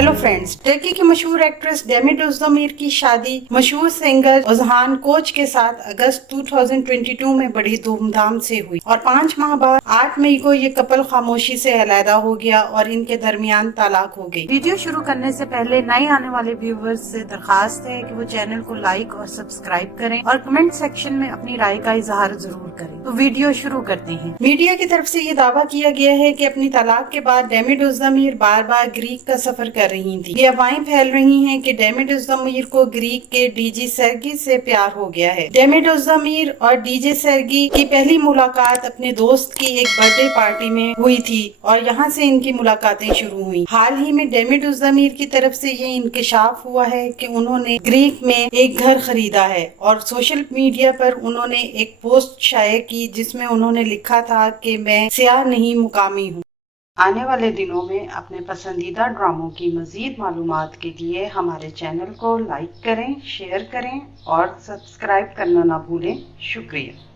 Hello friends, Turkey की मशहूर actress demat ओज़दमिर की शादी मशहूर सिंगर ओज़हान कोच के साथ अगस्त 2022 में बड़ी धूमधाम से हुई और 5 माह बाद 8 मई को ये कपल खामोशी से अलहदा हो गया और इनके दरमियान तलाक हो गई। वीडियो शुरू करने से पहले नए आने वाले व्यूवर्स से दरखास्त है कि वो चैनल को लाइक और सब्सक्राइब करें और कमेंट सेक्शन में अपनी राय का इजहार जरूर करें। तो वीडियो शुरू करते हैं। मीडिया की तरफ से ये दावा किया गया है कि अपनी तलाक के बाद डेमिट ओज़दमिर बार बार ग्रीक का सफर कर रही थी। ये अफवाहें फैल रही हैं कि डेमिट ओज़दमिर को ग्रीक के डीजे सेर्गी से प्यार हो गया है। डेमिट ओज़दमिर और डीजे सेर्गी की पहली मुलाकात अपने दोस्त की एक बर्थडे पार्टी में हुई थी और यहाँ से इनकी मुलाकातें शुरू हुई। हाल ही में डेमिट ओज़दमिर की तरफ से ये इंकशाफ हुआ है कि उन्होंने ग्रीक में एक घर खरीदा है और सोशल मीडिया पर उन्होंने एक पोस्ट शाये की जिसमें उन्होंने लिखा था कि मैं सियाह नहीं मुकामी हूँ। आने वाले दिनों में अपने पसंदीदा ड्रामों की मजीद मालूमात के लिए हमारे चैनल को लाइक करें, शेयर करें और सब्सक्राइब करना ना भूलें। शुक्रिया।